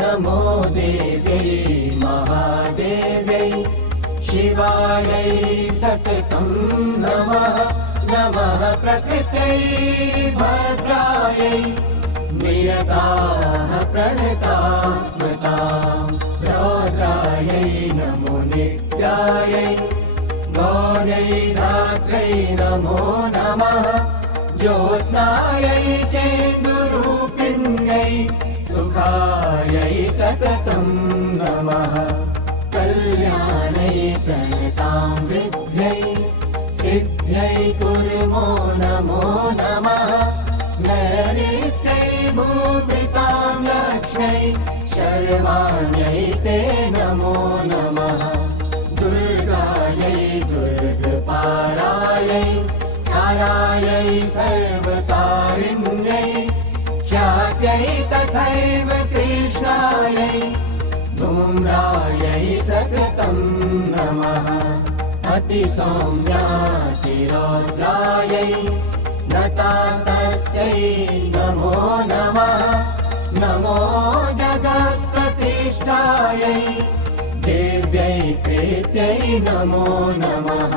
नमो देव्यै महादेव्यै शिवायै सततं नमः नमः प्रकृत्यै भद्रायै नियताः प्रणताः स्मृताः रौद्रायै नमो नित्यायै गौर्यै धात्र्यै नमो नमः ज्योत्स्नायै चेन्दुरूपिण्यै सुखायै सततं नमः कल्याणै प्रणतां वृद्ध्यै सिद्ध्यै कुर्मो नमो नमः नैऋत्यै भूभृतां लक्ष्म्यै शर्वाण्यै ते नमो नमः दुर्गायै दुर्गपारायै सारायै सर्वतारिण्यै ख्यात्यै तथैव कृष्णायै धूम्रायै सततं नमः अतिसौम्यातिरौद्रायै नतासस्यै नमो नमः नमो जगत्प्रतिष्ठायै देव्यै कृत्यै नमो नमः